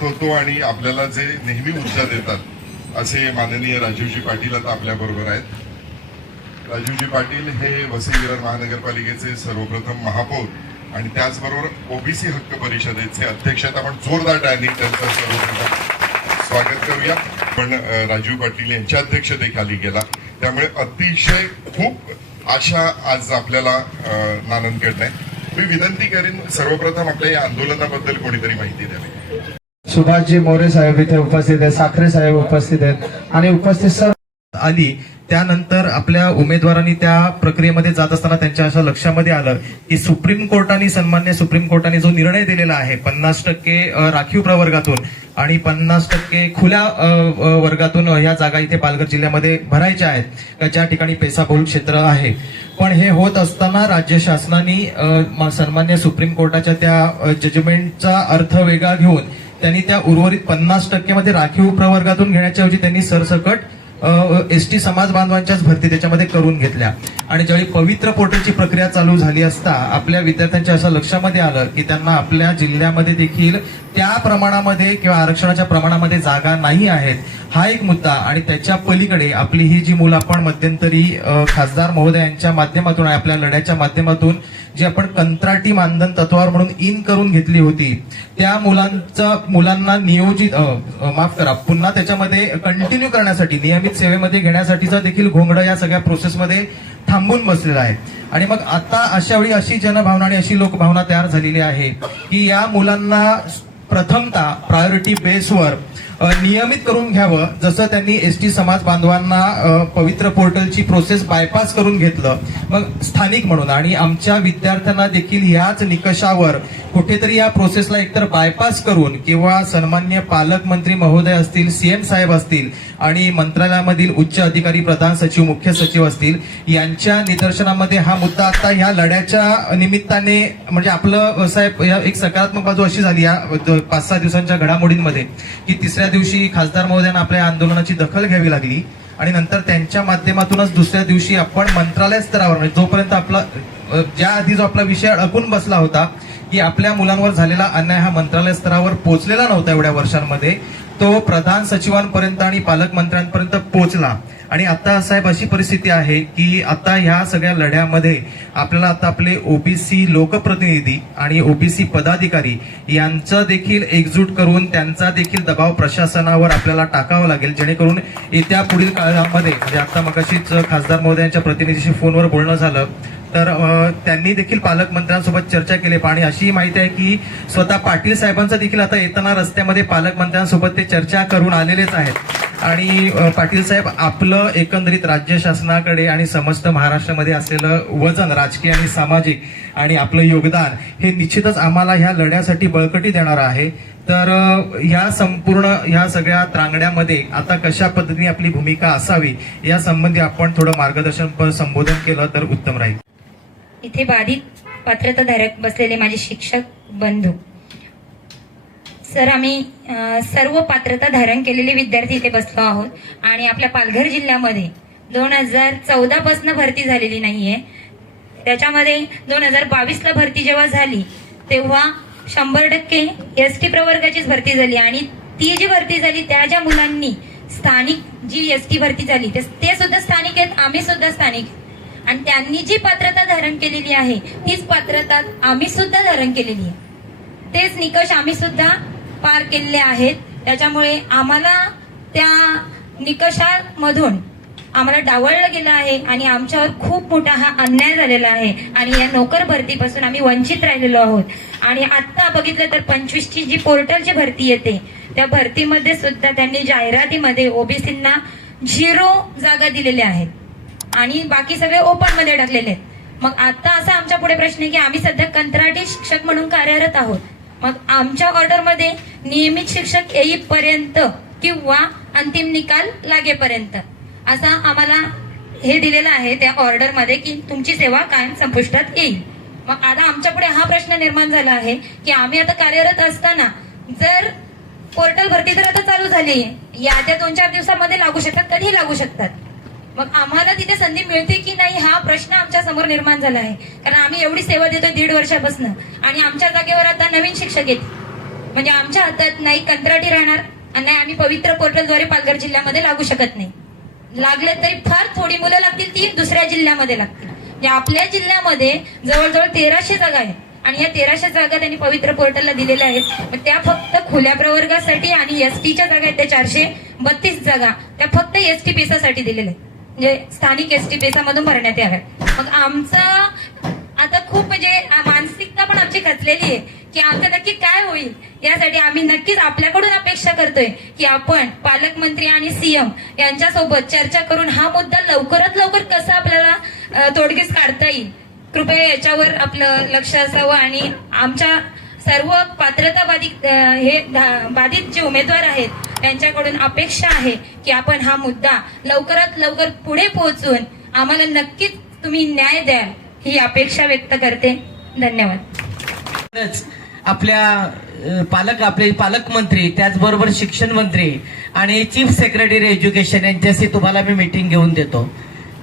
होतो आणि आपल्याला जे नेहमी ऊर्जा देतात असे माननीय राजीवजी पाटील आता आपल्या बरोबर आहेत। राजीवजी पाटील हे वसई विरार महानगरपालिकेचे सर्वप्रथम महापौर आणि त्याचबरोबर ओबीसी हक्क परिषदेचे अध्यक्ष आहेत। आपण जोरदार टाळ्यांनी त्यांचं सर्वप्रथम स्वागत करूया। पण राजीव पाटील यांच्या अध्यक्षतेखाली गेला, त्यामुळे अतिशय खूप आशा आज आपल्याला नानंदकडे आहे। मी विनंती करीन सर्वप्रथम आपल्या या आंदोलनाबद्दल कोणीतरी माहिती द्यावी। सुभाषजी मोरे साहेब इथे उपस्थित आहेत, साखरे साहेब उपस्थित आहेत आणि उपस्थित सर्व आली। त्यानंतर आपल्या उमेदवारांनी त्या प्रक्रियेमध्ये जात असताना त्यांच्या अशा लक्षामध्ये आलं की सन्मान्य सुप्रीम कोर्टाने जो निर्णय दिलेला आहे 50% राखीव प्रवर्गातून आणि 50% खुल्या वर्गातून ह्या जागा इथे पालघर जिल्ह्यामध्ये भरायच्या आहेत, ज्या ठिकाणी पेसाबहुल क्षेत्र आहे। पण हे होत असताना राज्य शासनाने सन्मान्य सुप्रीम कोर्टाच्या त्या जजमेंटचा अर्थ वेगळा घेऊन त्यांनी त्या उर्वरित 50% मध्ये राखीव प्रवर्गातून घेण्याच्या ऐवजी त्यांनी सरसकट एसटी समाज बांधवांच्याच भरती त्याच्यामध्ये करून घेतल्या। आणि ज्यावेळी पवित्र पोर्टलची प्रक्रिया चालू झाली असता आपल्या विद्यार्थ्यांच्या असं लक्षामध्ये आलं की त्यांना आपल्या जिल्ह्यामध्ये देखील त्या प्रमाणामध्ये किंवा आरक्षणाच्या प्रमाणामध्ये जागा नाही आहेत, हा एक मुद्दा। आणि त्याच्या पलीकडे आपली ही जी मुलं आपण मध्यंतरी खासदार महोदयांच्या माध्यमातून आपल्या लढ्याच्या माध्यमातून जी आपण कंत्राटी मानधन तत्वावर म्हणून इन करून घेतली होती, त्या मुलांना नियोजित पुन्हा त्याच्यामध्ये कंटिन्यू करण्यासाठी नियमित सेवेमध्ये घेण्यासाठीचा देखील घोंगडं या सगळ्या प्रोसेसमध्ये थांबून बसलेला आहे। आणि मग आता अशा वेळी अशी जनभावना आणि अशी लोकभावना तयार झालेली आहे की या मुलांना प्रथमतः प्रायोरिटी बेसवर नियमित करून घ्यावं, जसं त्यांनी एसटी समाज बांधवांना पवित्र पोर्टलची प्रोसेस बायपास करून घेतलं मग स्थानिक म्हणून। आणि आमच्या विद्यार्थ्यांना देखील याच निकषावर कुठेतरी या प्रोसेसला एकतर बायपास करून किंवा सन्मान्य पालकमंत्री महोदय असतील, सीएम साहेब असतील आणि मंत्रालयामधील उच्च अधिकारी, प्रधान सचिव, मुख्य सचिव असतील यांच्या निदर्शनामध्ये हा मुद्दा आता ह्या लढ्याच्या निमित्ताने म्हणजे आपलं साहेब एक सकारात्मक बाजू अशी झाली या 5-6 दिवसांच्या घडामोडींमध्ये की तिसऱ्या दिवशी खासदार महोदयांना आपल्या आंदोलनाची दखल घ्यावी लागली आणि नंतर त्यांच्या माध्यमातूनच दुसऱ्या दिवशी आपण मंत्रालय स्तरावर म्हणजे जोपर्यंत आपला ज्या आधी जो आपला विषय अडकून बसला होता की आपल्या मुलांवर झालेला अन्याय हा मंत्रालय स्तरावर पोहोचलेला नव्हता एवढ्या वर्षांमध्ये, तो प्रधान सचिवांपर्यंत आणि पालकमंत्र्यांपर्यंत पोहोचला। आणि आता साहेब अशी परिस्थिती आहे की आता ह्या सगळ्या लढ्यामध्ये आपल्याला आता आपले ओबीसी लोकप्रतिनिधी आणि ओबीसी पदाधिकारी यांचं देखील एकजूट करून त्यांचा देखील दबाव प्रशासनावर आपल्याला टाकावा लागेल, जेणेकरून येत्या पुढील काळामध्ये म्हणजे आता मगाशीच खासदार महोदयांच्या प्रतिनिधीशी फोनवर बोलणं झालं तर त्यांनी देखील पालकमंत्र्यांसोबत चर्चा केली। आणि अशी माहिती आहे की स्वतः पाटील साहेबांचं देखील आता येताना रस्त्यामध्ये पालकमंत्र्यांसोबत ते चर्चा करून आलेलेच आहेत। आणि पाटील साहेब आपलं एकंदरीत राज्य शासनाकडे आणि समस्त महाराष्ट्रामध्ये असलेलं वजन राजकीय आणि सामाजिक आणि आपलं योगदान हे निश्चितच आम्हाला ह्या लढ्यासाठी बळकटी देणार आहे। तर ह्या संपूर्ण ह्या सगळ्या त्रांगड्यामध्ये आता कशा पद्धतीने आपली भूमिका असावी या संबंधी आपण थोडं मार्गदर्शन संबोधन केलं तर उत्तम राहील। इथे बाधित पात्रताधारक बसलेले माझे शिक्षक बंधू सर, आम्ही सर्व पात्रता धारण केलेले विद्यार्थी इथे बसलो आहोत आणि आपल्या पालघर जिल्ह्यामध्ये 2014 पासून भरती झालेली नाहीये। त्याच्यामध्ये 2022ला भरती जेव्हा झाली तेव्हा 100% एसटी प्रवर्गाचीच भरती झाली आणि ती जी भरती झाली त्या ज्या मुलांनी स्थानिक जी एसटी भरती झाली ते सुद्धा स्थानिक आहेत, आम्ही सुद्धा स्थानिक, आणि त्यांनी जी पात्रता धारण केलेली आहे तीच पात्रता आम्ही सुद्धा धारण केलेली आहे, तेच निकष आम्ही सुद्धा पार केलेले आहेत। त्याच्यामुळे आम्हाला त्या निकषामधून आम्हाला डावळलं गेलं आहे आणि आमच्यावर खूप मोठा हा अन्याय झालेला आहे आणि या नोकर भरतीपासून आम्ही वंचित राहिलेलो आहोत। आणि आता बघितलं तर 25ची जी पोर्टलची भरती येते त्या भरतीमध्ये सुद्धा त्यांनी जाहिरातीमध्ये ओबीसींना 0 जागा दिलेल्या आहेत आणि बाकी सगळे ओपन मध्ये टाकलेले आहेत। मग आता असा आमच्या पुढे प्रश्न आहे की आम्ही सध्या कंत्राटी शिक्षक म्हणून कार्यरत आहोत, मग आमच्या ऑर्डरमध्ये नियमित शिक्षक येईपर्यंत किंवा अंतिम निकाल लागेपर्यंत असा आम्हाला हे दिलेलं आहे त्या ऑर्डरमध्ये की तुमची सेवा कायम संपुष्टात येईल। मग आता आमच्या पुढे हा प्रश्न निर्माण झाला आहे की आम्ही आता कार्यरत असताना जर पोर्टल भरती तर आता चालू झाली आहे, याद्या 2-4 दिवसामध्ये लागू शकतात, कधीही लागू शकतात, मग आम्हाला तिथे संधी मिळते की नाही हा प्रश्न आमच्या समोर निर्माण झाला आहे। कारण आम्ही एवढी सेवा देतोय 1.5 वर्षापासून आणि आमच्या जागेवर आता नवीन शिक्षक येतील म्हणजे आमच्या हातात नाही कंत्राटी राहणार आणि नाही आम्ही पवित्र पोर्टलद्वारे पालघर जिल्ह्यामध्ये लागू शकत नाही. लागलं तरी फार थोडी मुलं लागतील, ती दुसऱ्या जिल्ह्यामध्ये लागतील. म्हणजे आपल्या जिल्ह्यामध्ये जवळजवळ 1300 जागा आहेत आणि या 1300 जागा त्यांनी पवित्र पोर्टलला दिलेल्या आहेत. मग त्या फक्त खुल्या प्रवर्गासाठी आणि एसटीच्या जागा आहेत त्या 432 जागा त्या फक्त एसटी पेसासाठी दिलेल्या आहेत, म्हणजे स्थानिक एसटी पेसामधून भरण्यात याव्यात. मग आमचं आता खूप म्हणजे मानसिकता पण आमची खचलेली आहे की आमचं नक्की काय होईल. यासाठी आम्ही नक्कीच आपल्याकडून अपेक्षा करतोय की आपण पालकमंत्री आणि सीएम यांच्यासोबत चर्चा करून हा मुद्दा लवकरात लवकर कसा आपल्याला तोडगीस काढता येईल, कृपया याच्यावर आपलं लक्ष असावं. आणि आमच्या सर्व पात्रता बाधित जे उमेदवार आहेत त्यांच्याकडून अपेक्षा आहे की आपण हा मुद्दा लवकरात लवकर पुढे पोहोचून आम्हाला नक्कीच तुम्ही न्याय द्याल ही अपेक्षा व्यक्त करते. धन्यवाद. आपले पालकमंत्री त्याचबरोबर शिक्षण मंत्री आणि चीफ सेक्रेटरी एज्युकेशन यांच्याशी तुम्हाला मी मीटिंग घेऊन देतो.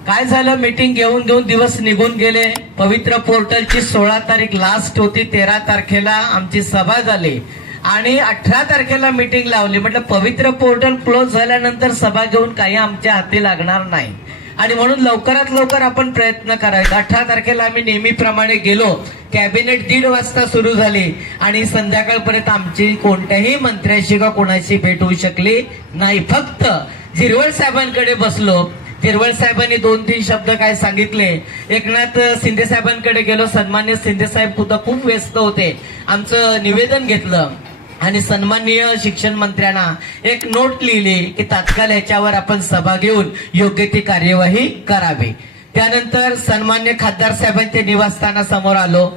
काय झालं, मीटिंग घेऊन दिवस निघून गेले. पवित्र पोर्टलची 16 तारीख लास्ट होती, 13 तारखेला आमची सभा झाली आणि 18 तारखेला मीटिंग लावली. म्हटलं पवित्र पोर्टल क्लोज झाल्यानंतर सभा घेऊन काही आमच्या हाती लागणार नाही आणि म्हणून लवकरात लवकर आपण प्रयत्न करायचा. 18 तारखेला आम्ही नेहमीप्रमाणे गेलो. कॅबिनेट 1:30 वाजता सुरू झाली आणि संध्याकाळपर्यंत आमची कोणत्याही मंत्र्याशी किंवा कोणाशी भेट होऊ शकली नाही. फक्त झिरवळ साहेबांकडे बसलो. झिरवळ साहेबांनी 2-3 शब्द काय सांगितले. एकनाथ शिंदे साहेबांकडे गेलो. सन्मान्य शिंदे साहेब सुद्धा खूप व्यस्त होते. आमचं निवेदन घेतलं आणि सन्माननीय शिक्षण मंत्र्यांना एक नोट लिहिली की तात्काळ ह्याच्यावर आपण सभा घेऊन योग्य ती कार्यवाही करावी. त्यानंतर सन्मान्य खासदार साहेबांच्या निवासस्थानासमोर आलो.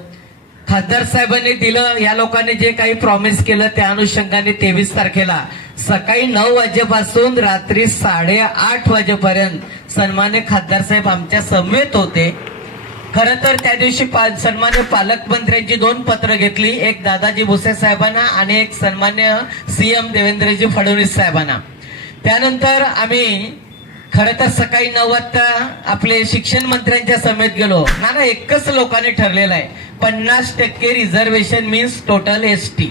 खासदार साहेबांनी दिलं, या लोकांनी जे काही प्रॉमिस केलं त्या अनुषंगाने 23 तारखेला सकाळी 9 वाजेपासून रात्री 8:30 वाजेपर्यंत सन्मान्य खासदार साहेब आमच्या समवेत होते. खरं तर त्या दिवशी सन्मान्य पालकमंत्र्यांची 2 पत्र घेतली, एक दादाजी भुसे साहेबांना आणि एक सन्मान्य सीएम देवेंद्रजी फडणवीस साहेबांना. त्यानंतर आम्ही खरं तर सकाळी 9 वाजता आपले शिक्षण मंत्र्यांच्या समेत गेलो. ना एकच लोकांनी ठरलेलं आहे, 50% रिझर्वेशन मीन्स टोटल एसटी.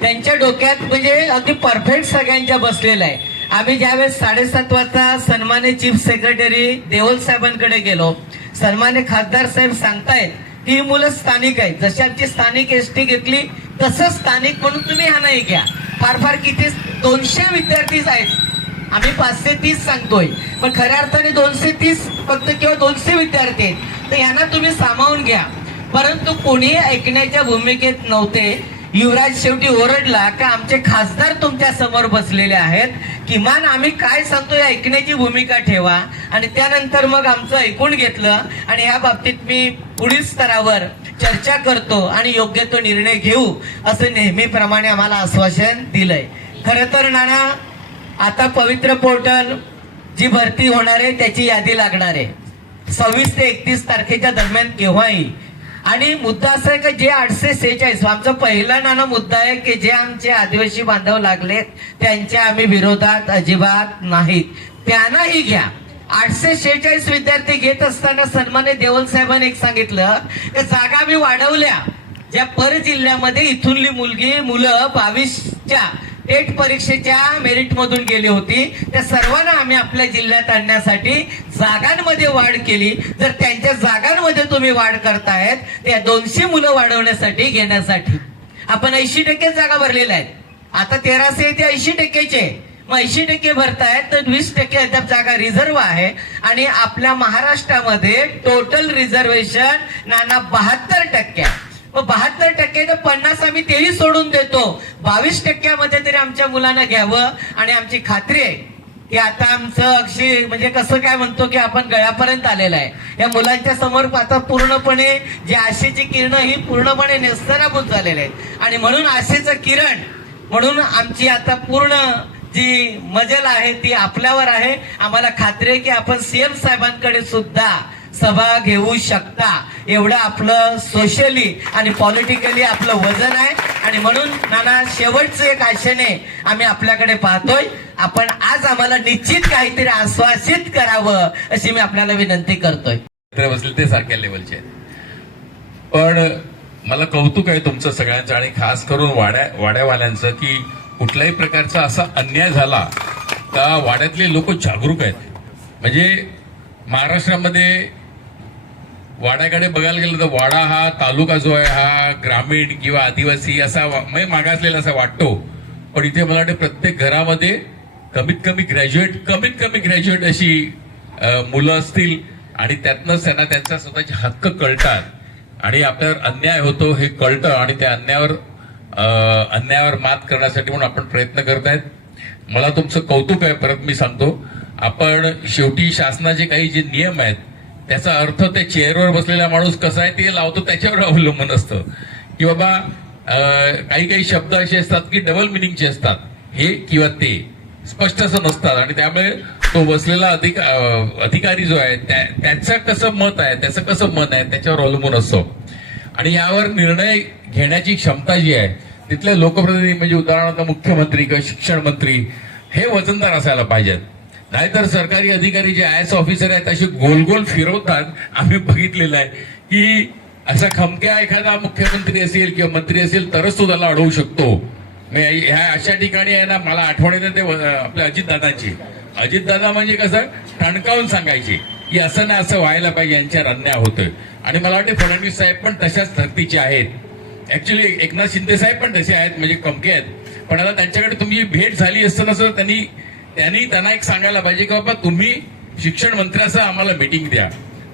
त्यांच्या डोक्यात म्हणजे अगदी परफेक्ट सगळ्यांच्या बसलेलं आहे. आम्ही ज्यावेळेस 7:30 वाजता सन्मान्य चीफ सेक्रेटरी देओल साहेबांकडे गेलो, सन्मान्य खासदार साहेब सांगतायत की ही मुलं स्थानिक आहेत, जशी आमची स्थानिक एसटी घेतली तसं स्थानिक म्हणून तुम्ही हा नाही घ्या. फार किती 200 विद्यार्थीच आहेत, आम्ही 530 सांगतोय पण खऱ्या अर्थाने 230 फक्त किंवा 200 विद्यार्थी आहेत, तर यांना तुम्ही सामावून घ्या. परंतु कोणी ऐकण्याच्या भूमिकेत नव्हते. युवराज शेवटी ओरडला का आमचे खासदार तुमच्या समोर बसलेले आहेत, किमान आम्ही काय सांगतोय ऐकण्याची भूमिका ठेवा. आणि त्यानंतर मग आमचं ऐकून घेतलं आणि या बाबतीत मी पुढील स्तरावर चर्चा करतो आणि योग्य तो निर्णय घेऊ असं नेहमीप्रमाणे आम्हाला आश्वासन दिलंय. खरं तर नाना, आता पवित्र पोर्टल जी भरती होणार आहे त्याची यादी लागणार आहे 26 ते 31 तारखेच्या दरम्यान केव्हाही. आणि मुद्दा असा आहे की जे 846 आमचा पहिला नाना मुद्दा आहे की जे आमचे आदिवासी बांधव लागलेत त्यांच्या आम्ही विरोधात अजिबात नाहीत, त्यांनाही घ्या. 846 विद्यार्थी घेत असताना सन्मान्य देओल साहेबांनी एक सांगितलं की जागा आम्ही वाढवल्या. ज्या पर जिल्ह्यामध्ये इथूनली मुलं 22च्या टेट परीक्षेच्या मेरिट मधून गेली होती, त्या सर्वांना आम्ही आपल्या जिल्ह्यात आणण्यासाठी जागांमध्ये वाढ केली. जर त्यांच्या जागांमध्ये तुम्ही वाढ करतायत त्या 200 मुलं वाढवण्यासाठी घेण्यासाठी आपण 80% जागा भरलेल्या आहेत. आता 1300 ते 80%चे, मग 80% भरतायत तर 20% अद्याप जागा रिझर्व्ह आहे. आणि आपल्या महाराष्ट्रामध्ये टोटल रिझर्वेशन नाना 72% आहे. 72% तर 50 आम्ही तेही सोडून देतो. 22% तरी आमच्या मुलांना घ्यावं. आणि आमची खात्री आहे की आता आमचं अक्षय म्हणजे कसं काय म्हणतो की आपण गळ्यापर्यंत आलेलं आहे. या मुलांच्या समोर आता पूर्णपणे जी आशेची किरण ही पूर्णपणे नेस्तनाबूत झालेले आहेत. आणि म्हणून आशेचं किरण म्हणून आमची आता पूर्ण जी मजल आहे ती आपल्यावर आहे. आम्हाला खात्री आहे की आपण सीएम साहेबांकडे सुद्धा सभा घेऊ शकता, एवढं आपलं सोशली आणि पॉलिटिकली आपलं वजन आहे. आणि म्हणून नाना शेवटचं एक आशेने आम्ही आपल्याकडे पाहतोय. आपण आज आम्हाला निश्चित काहीतरी आश्वासित करावं अशी मी आपल्याला विनंती करतोय. बसले ते सारख्या लेवलचे पण मला कौतुक आहे तुमचं सगळ्यांचं आणि खास करून वाड्यावाल्यांचं की कुठल्याही प्रकारचा असा अन्याय झाला का वाड्यातले लोक जागरूक आहेत. म्हणजे महाराष्ट्रामध्ये वाड्याकडे बघायला गेलं तर वाडा हा तालुका जो आहे हा ग्रामीण किंवा आदिवासी असा म्हणजे मागासलेला असा वाटतो. पण इथे मला वाटतं प्रत्येक घरामध्ये कमीत कमी ग्रॅज्युएट अशी मुलं असतील आणि त्यातनंच त्यांना त्यांचा स्वतःचे हक्क कळतात आणि आपल्यावर अन्याय होतो हे कळतं आणि त्या अन्यायावर मात करण्यासाठी म्हणून आपण प्रयत्न करतायत. मला तुमचं कौतुक आहे. परत मी सांगतो, आपण शेवटी शासनाचे काही जे नियम आहेत त्याचा अर्थ त्या चेअरवर बसलेला माणूस कसा आहे ते लावतो त्याच्यावर अवलंबून असतं की बाबा काही शब्द असे असतात की डबल मिनिंगचे असतात, हे किंवा ते स्पष्ट असं नसतात आणि त्यामुळे तो बसलेला अधिकारी जो आहे त्याचं कसं मत आहे त्याच्यावर अवलंबून असतो. आणि यावर निर्णय घेण्याची क्षमता जी आहे तिथले लोकप्रतिनिधी म्हणजे उदाहरणार्थ मुख्यमंत्री किंवा शिक्षण मंत्री हे वजनदार असायला पाहिजेत. नाहीतर सरकारी अधिकारी जे IAS ऑफिसर आहेत असे गोल गोल फिरवतात. आम्ही बघितलेलं आहे की असा खमक्या एखादा मुख्यमंत्री असेल किंवा मंत्री असेल तरच तो त्याला अडवू शकतो. ह्या अशा ठिकाणी आहे ना, मला आठवण येते ते आपल्या अजितदादांची. अजितदादा म्हणजे कसं ठणकावून सांगायचे की असं नाही असं व्हायला पाहिजे, यांच्यावर अन्याय होतोय. आणि मला वाटते फडणवीस साहेब पण तशाच धर्तीचे आहेत. ऍक्च्युली एकनाथ शिंदे साहेब पण तसे आहेत, म्हणजे कमके आहेत. पण आता त्यांच्याकडे तुमची भेट झाली असतं नसं त्यांना एक सांगायला पाहिजे की बाबा तुम्ही शिक्षण मंत्र्याचं आम्हाला मीटिंग द्या.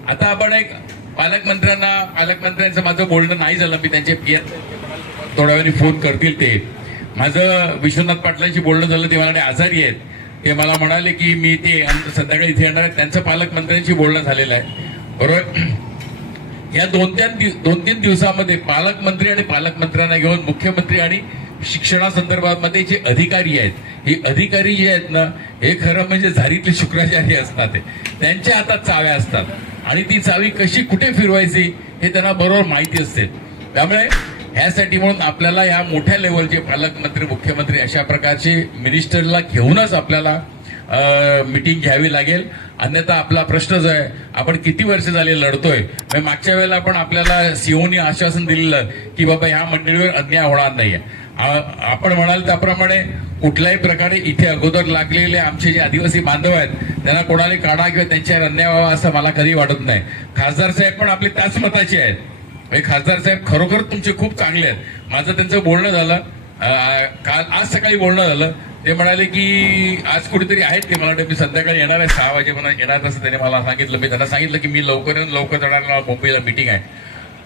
आता आपण एक पालकमंत्र्यांचं माझं बोलणं नाही झालं, मी त्यांचे थोड्या वेळाने फोन करतील ते. माझं विश्वनाथ पाटलांशी बोलणं झालं, ते मला आजारी आहेत. ते मला म्हणाले की मी ते संध्याकाळी इथे येणार आहेत. त्यांचं पालकमंत्र्यांशी बोलणं झालेलं आहे, बरोबर. या दोन तीन दिवसामध्ये पालकमंत्री आणि पालकमंत्र्यांना घेऊन मुख्यमंत्री आणि शिक्षणासंदर्भामध्ये जे अधिकारी आहेत, हे अधिकारी जे आहेत ना, हे खरं म्हणजे झारीतले शुक्राचार्य असतात. त्यांच्या हातात चाव्या असतात आणि ती चावी कशी कुठे फिरवायची हे त्यांना बरोबर माहिती असते. त्यामुळे ह्यासाठी म्हणून आपल्याला या मोठ्या लेवलचे पालकमंत्री मुख्यमंत्री अशा प्रकारचे मिनिस्टरला घेऊनच आपल्याला मीटिंग घ्यावी लागेल. अन्यथा आपला प्रश्न जो आहे, आपण किती वर्ष झाले लढतोय. मागच्या वेळेला आपण आपल्याला सीओनी आश्वासन दिलेलं की बाबा ह्या मंडळीवर अन्याय होणार नाहीये. आपण म्हणाल त्याप्रमाणे कुठल्याही प्रकारे इथे अगोदर लागलेले आमचे जे आदिवासी बांधव आहेत त्यांना कोणाला काढा किंवा त्यांच्यावर अन्याय व्हावा असं मला कधी वाटत नाही. खासदार साहेब पण आपले त्याच मताचे आहेत. खासदार साहेब खरोखर तुमचे खूप चांगले आहेत. माझं त्यांचं बोलणं झालं आज सकाळी बोलणं झालं. ते म्हणाले की आज कुठेतरी आहेत ते, मला वाटतं मी संध्याकाळी येणार आहे 6 वाजेपर्यंत येणार असं त्याने मला सांगितलं. मी त्यांना सांगितलं की मी लवकर जाणार, मुंबईला मीटिंग आहे.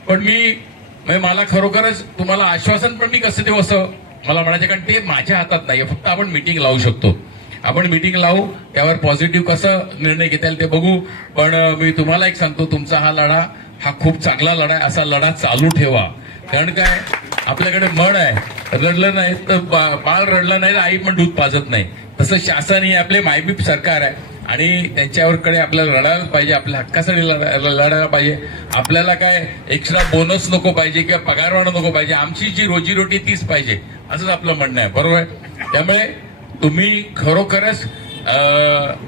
पण मला खरोखरच तुम्हाला आश्वासन पण मी कसं देऊ असं मला म्हणायचं, कारण ते माझ्या हातात नाही. फक्त आपण मीटिंग लावू शकतो. आपण मीटिंग लावू, त्यावर पॉझिटिव्ह कसं निर्णय घेता येईल ते बघू. पण मी तुम्हाला एक सांगतो, तुमचा हा लढा हा खूप चांगला लढा आहे. असा लढा चालू ठेवा. कारण काय, आपल्याकडे म्हण आहे, रडलं नाही तर बाळ रडलं नाही तर आई पण दूध पाजत नाही. तसं शासन हे आपले मायबीप सरकार आहे आणि त्यांच्यावरकडे आपल्याला लढायला पाहिजे, आपल्या हक्कासाठी लढायला पाहिजे. आपल्याला काय एक्स्ट्रा बोनस नको पाहिजे किंवा पगारवाढ नको पाहिजे. आमची जी रोजीरोटी तीच पाहिजे असंच आपलं म्हणणं आहे, बरोबर आहे. त्यामुळे तुम्ही खरोखरच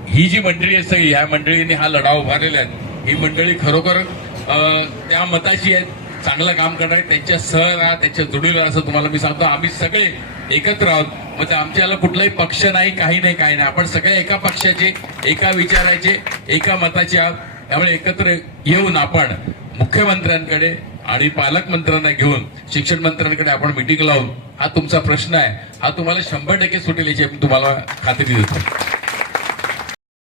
ही जी मंडळी आहे सगळी, ह्या मंडळींनी हा लढा उभारलेला आहे, ही मंडळी खरोखर त्या मताची आहेत, चांगलं काम करणारे, त्यांच्या सह राहा, त्यांच्या जोडीला असं तुम्हाला मी सांगतो. आम्ही सगळे एकत्र आहोत. म्हणजे आमच्याला कुठलाही पक्ष नाही, काही नाही. आपण सगळे एका पक्षाचे, एका विचाराचे, एका मताचे आहोत. त्यामुळे एकत्र येऊन आपण मुख्यमंत्र्यांकडे आणि पालकमंत्र्यांना घेऊन शिक्षण मंत्र्यांकडे आपण मीटिंग लावून हा तुमचा प्रश्न आहे, हा तुम्हाला 100% सुटेल याची मी तुम्हाला खात्री देतो.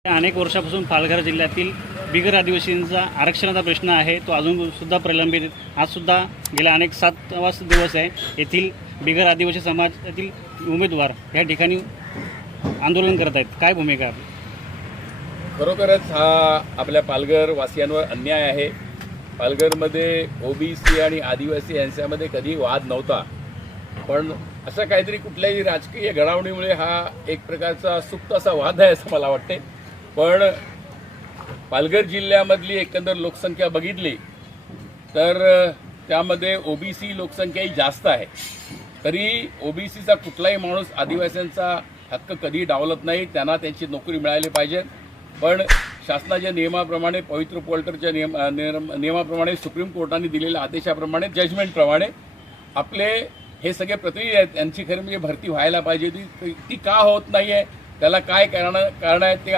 अनेक वर्षापासून पालघर जिल्ह्यातील बिगर आदिवासींचा आरक्षणाचा प्रश्न आहे, तो अजून सुद्धा प्रलंबित. आज सुद्धा गेल्या अनेक 7वा दिवस आहे. येथील बिगर आदिवासी समाजातील उमेदवार या ठिकाणी आंदोलन करत आहेत. काय भूमिका आहे? खरोखरच हा आपल्या पालघर वासियांवर अन्याय आहे. पालघरमध्ये ओबीसी आणि आदिवासी यांच्यामध्ये कधी वाद नव्हता, पण असं काहीतरी कुठल्याही राजकीय घडामोडीमुळे हा एक प्रकारचा सुप्त असा वाद आहे असं मला वाटते. पण पालघर जिल्ह्यामधली एकंदर लोकसंख्या बघितली तर त्यामध्ये ओबीसी लोकसंख्याही जास्त आहे. तरी ओबीसीचा कुठलाही माणूस आदिवासींचा हक्क कधी डावलत नाही. त्यांना त्यांची नोकरी मिळाली पाहिजे. पण शासनाच्या नियमाप्रमाणे पवित्र पोर्टलच्या नियमाप्रमाणे सुप्रीम कोर्टाने दिलेल्या आदेशाप्रमाणे जजमेंटप्रमाणे आपले हे सगळे प्रतिनिधी आहेत, यांची खरं म्हणजे भरती व्हायला पाहिजे ती का होत नाहीये, त्याला काय कारण आहेत ते